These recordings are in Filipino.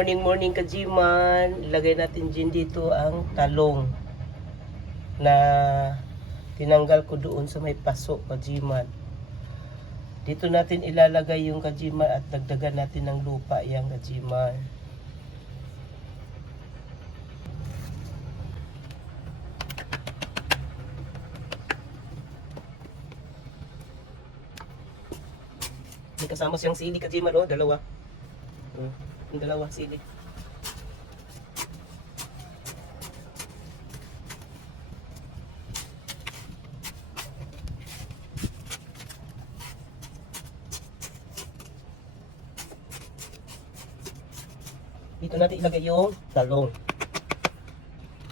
Morning, morning, morning kajiman. Ilagay natin din dito ang talong na tinanggal ko doon sa may paso kajiman. Dito natin ilalagay yung kajiman at dagdagan natin ng lupa yung kajiman. May kasama siyang sili kajiman, oh, dalawa. Oh, yung dalawa sili. Dito natin ilagay yung talong.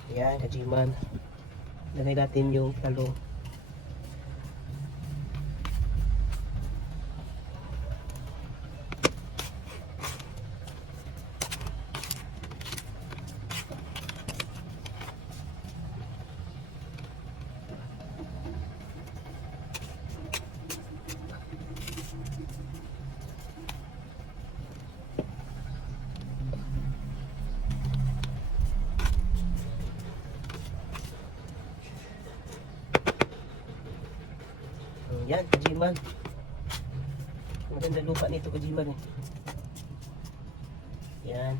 Ayan, kajiman. Ilagay natin yung talong. Kajiman. Maganda lupa nito, kajiman. Eh. Yan.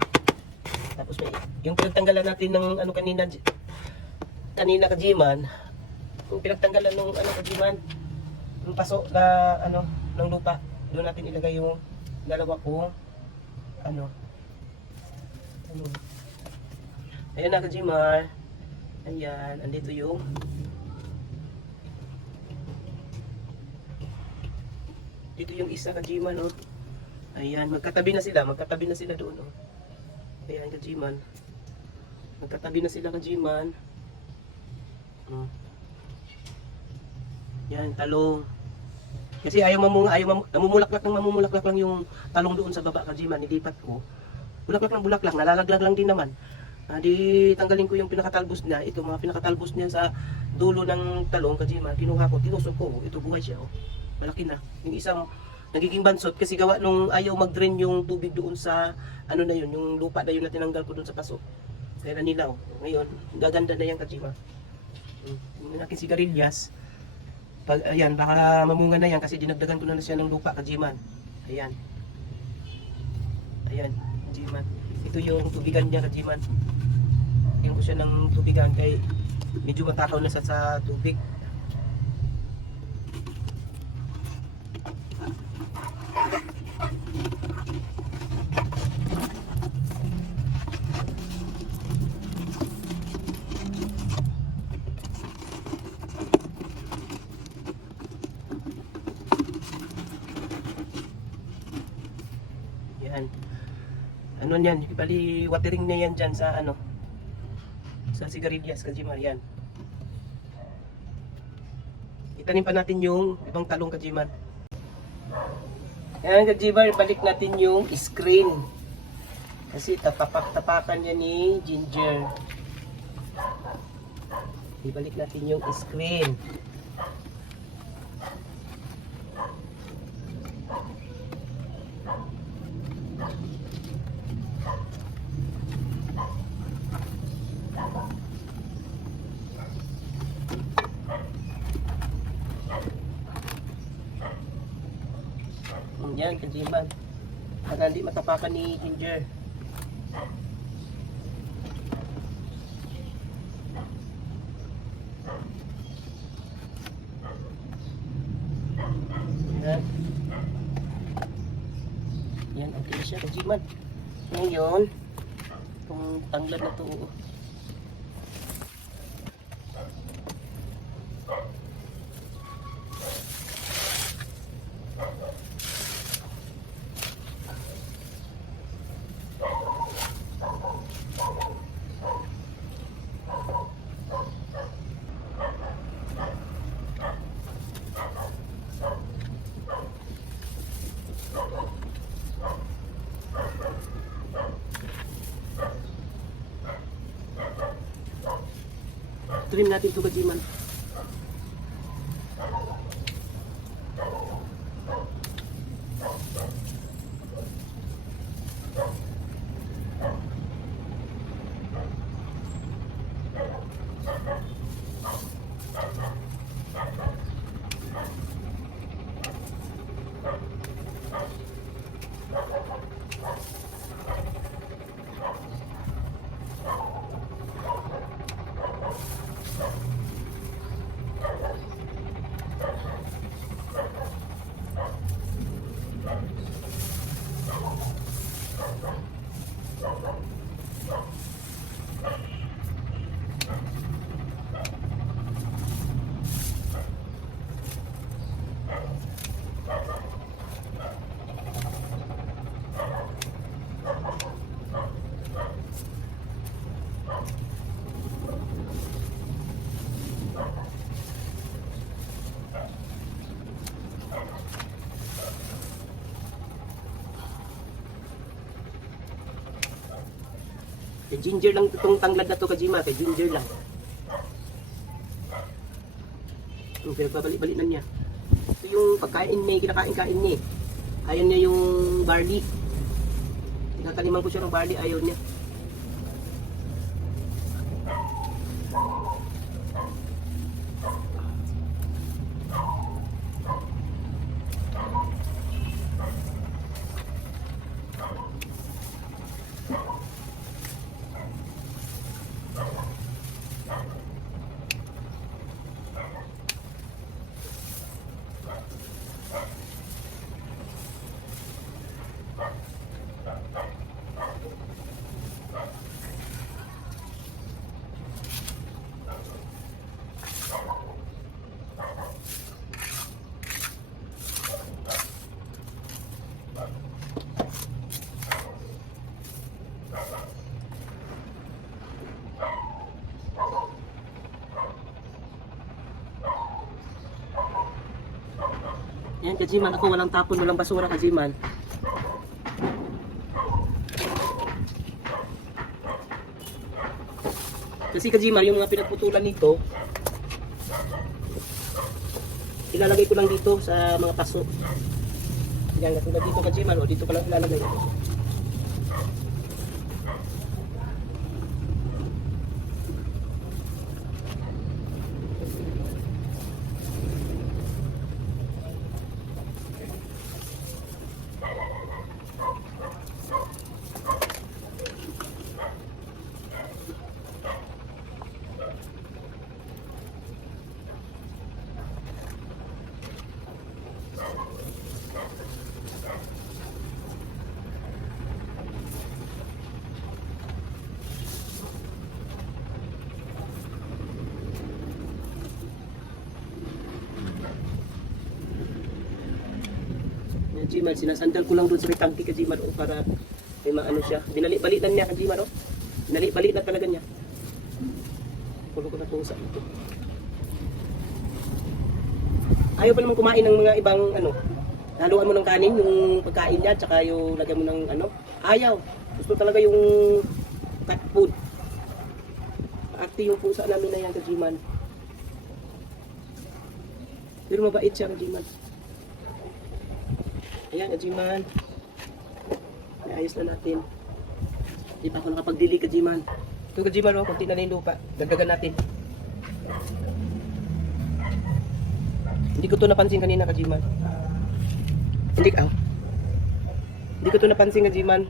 Tapos may, yung pinagtanggalan natin ng ano kanina, kanina kajiman, yung pinagtanggalan ng ano kajiman, yung paso na ano, ng lupa, doon natin ilagay yung dalawa kong ano, ano. Ayan na kajimar. Ayan, andito yung Dito yung isa kajiman, oh. Ayan, magkatabi na sila, magkatabi na sila doon, oh. Ayan, kajiman. Magkatabi na sila kajiman. Hmm. Yan, talong. Kasi ayaw mamunga, ayaw mam, namumulaklak ng mamumulaklak lang yung talong doon sa baba kajiman, nilipat ko. Bulaklak lang bulaklak, nalalaglag lang din naman. Ah, di tanggalin ko yung pinakatalbos niya, ito mga pinakatalbos niya sa dulo ng talong kajiman, kinuha ko, tinusok ko, ito buhay siya, oh malaki na. Yung isang nagiging bansot kasi gawa nung ayaw mag-drain yung tubig doon sa ano na yun, yung lupa na yun na tinanggal ko doon sa paso. Kaya nanilaw. Ngayon, gaganda na yan kajima. Hmm. Yung aking sigarilyas, pag, ayan, baka mamunga na yan kasi dinagdagan ko na, na siya ng lupa kajiman. Ayan. Ayan, kajiman. Ito yung tubigan niya kajiman. Yung ko siya ng tubigan kay medyo matakaw na sa, sa tubig. Yan. Ano yan? Bali watering na yan dyan sa ano. Sa sigarilyas, Kajimar. Yan. Itanim pa natin yung ibang talong, Kajimar. Yan, Kajimar. Balik natin yung screen. Kasi tapapak-tapakan yan ni Ginger. Ibalik natin yung screen. Yan, Kajimar. Para hindi matapakan ni Ginger. Yan. Yan, okay siya, kajiman. Ngayon, itong tanglad na to, trim natin ito, kajiman. Kay ginger lang itong tanglad na to kajima, kay ginger lang. Yung pinagbabalik-balik na niya. Ito yung pagkain niya, kinakain-kain niya. eh. Ayaw niya yung barley. Tinataniman ko siya ng barley, ayaw niya. Yan, kajiman. Ako walang tapon, walang basura, kajiman. Kasi kajiman, yung mga pinagputulan nito, ilalagay ko lang dito sa mga paso. Yan, katulad dito kajiman, o dito ko lang ilalagay. Yan, Jiman, sinasandal ko lang doon sa may tangki ka Jiman, o para may maano siya. Binali-balitan niya ka Jiman, o. Binali-balit na talaga niya. Pulo ko na itong sa ito. Ayaw pa naman kumain ng mga ibang ano, haluan mo ng kanin, yung pagkain niya, tsaka yung lagyan mo ng ano. Ayaw. Gusto talaga yung cat food. Arte yung pusa namin na yan, Kajiman. Pero mabait siya, Kajiman. Ayan, Kajiman. Ayos na natin. Hindi pa ako nakapagdili, Kajiman. Ito, Kajiman, oh, konti na na yung lupa. Dagdagan natin. Hindi ko to napansin kanina, Kajiman. Hindi oh. Hindi ko to napansin, Kajiman.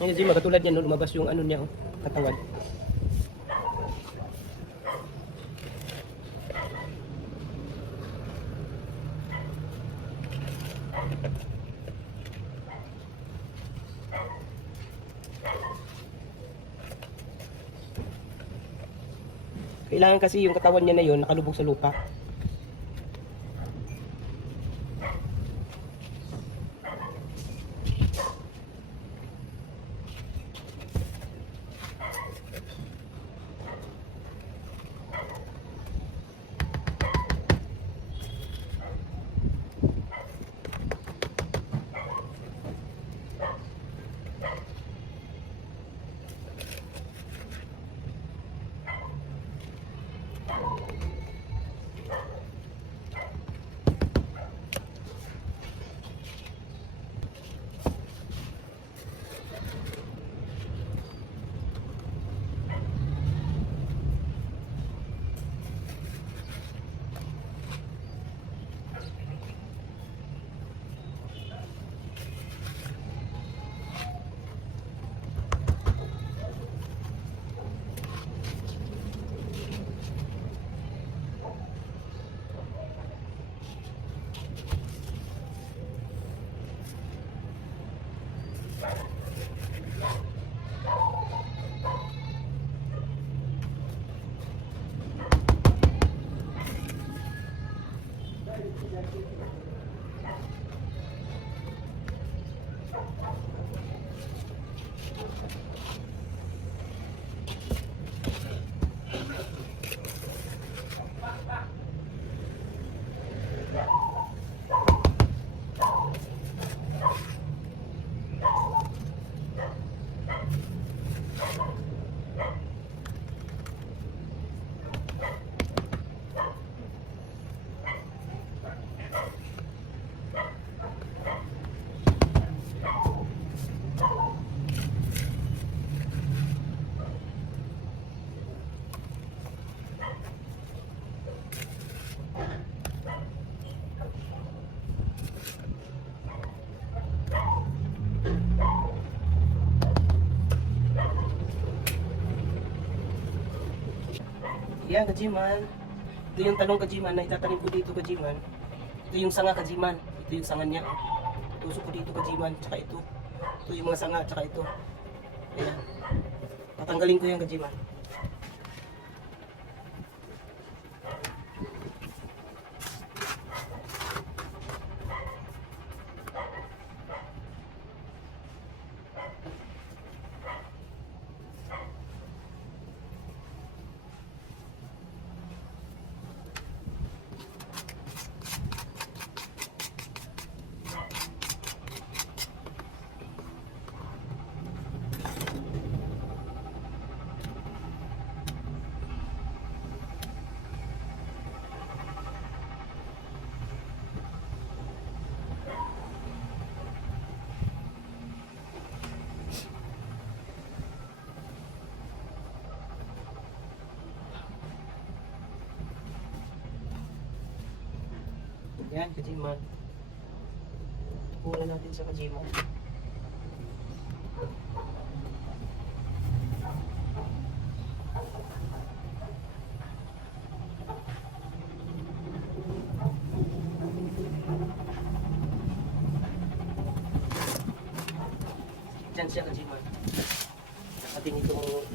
Ngayon, Kajiman, katulad niya, no, lumabas yung ano niya, oh, katawan. Kailangan kasi yung katawan niya na yon nakalubog sa lupa. Yan, kajiman. Ito yung talong kajiman na itatanim ko dito kajiman. Ito yung sanga kajiman. Ito yung sanga niya. Tusok ko dito kajiman. Tsaka ito. Ito yung mga sanga. Tsaka ito. Ayan. Tatanggalin ko yung kajiman. Yan, kajiman. Tukuran natin sa kajiman. Diyan siya kajiman. Nakating itong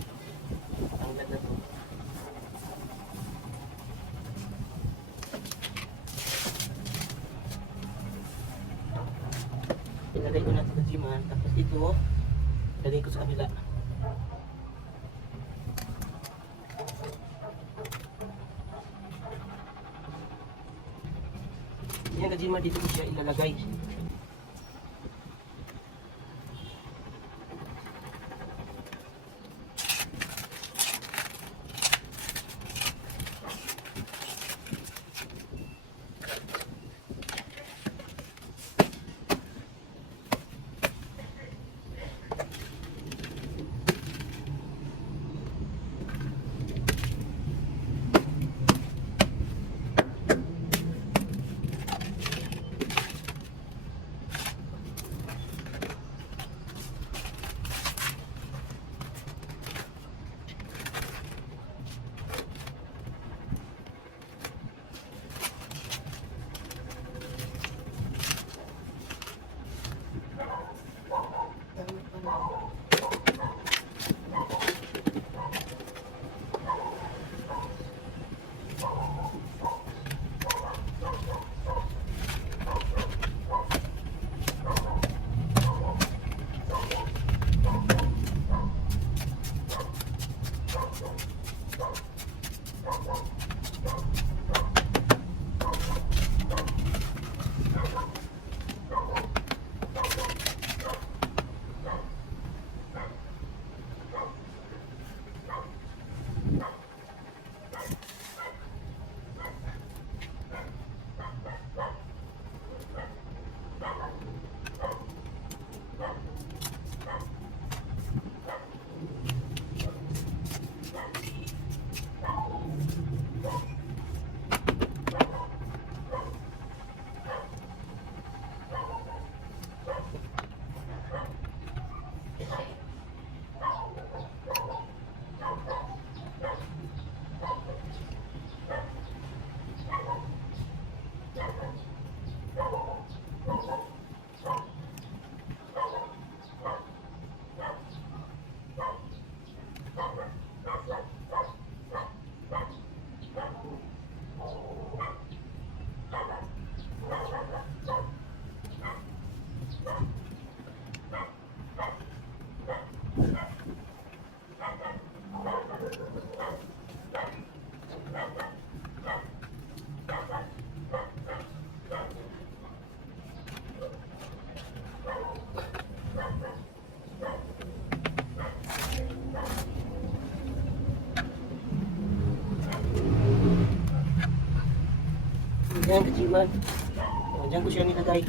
Yan, kajiman. O, Diyan ko siya nilagay.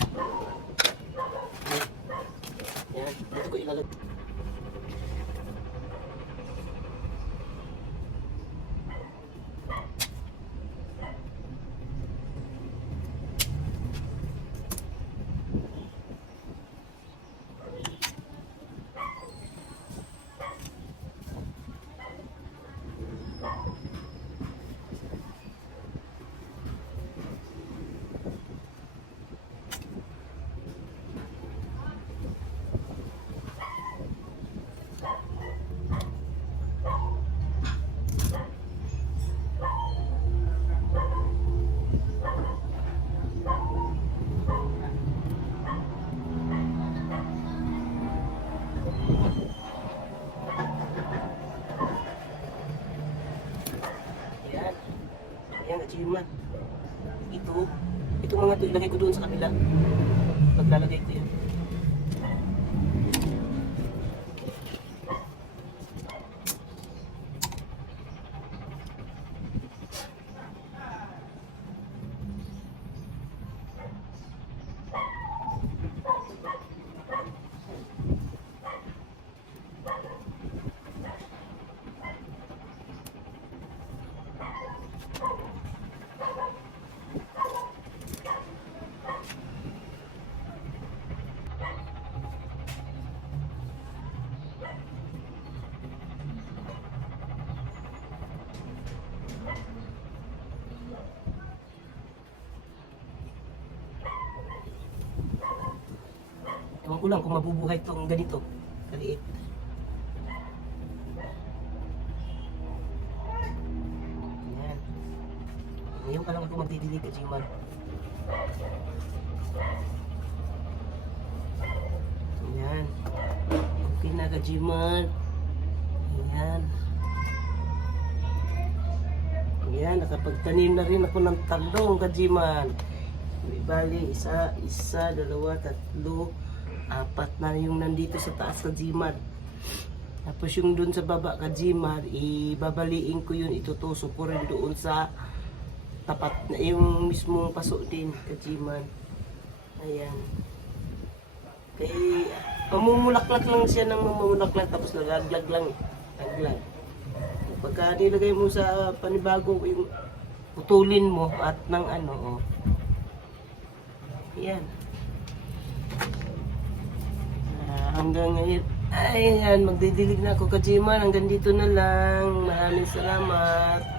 Kajiman. Ito, ito mga to, ilagay ko doon sa kabila. Paglalagay ko yan. Ewan ko lang kung mabubuhay itong ganito. Kaliit. Yan. Ngayon ka lang ako magdidilig ka, Jiman. Yan. Okay na ka, Jiman. Yan. Yan, nakapagtanim na rin ako ng talong, Kajiman. Di bali, isa, isa, dalawa, tatlo, apat na yung nandito sa taas Kajiman. Tapos yung dun sa baba Kajiman, ibabaliin ko yun, itutusok ko rin doon sa tapat na yung mismong paso din Kajiman. Ayan. Kay, mamumulaklak lang siya ng mamumulaklak tapos nalaglag lang. Naglag. Pagka nilagay mo sa panibago yung putulin mo at ng ano, oh. Yan. Ah, hanggang ngayon, ayan, magdidilig na ako kajiman. Hanggang dito na lang. Maraming salamat.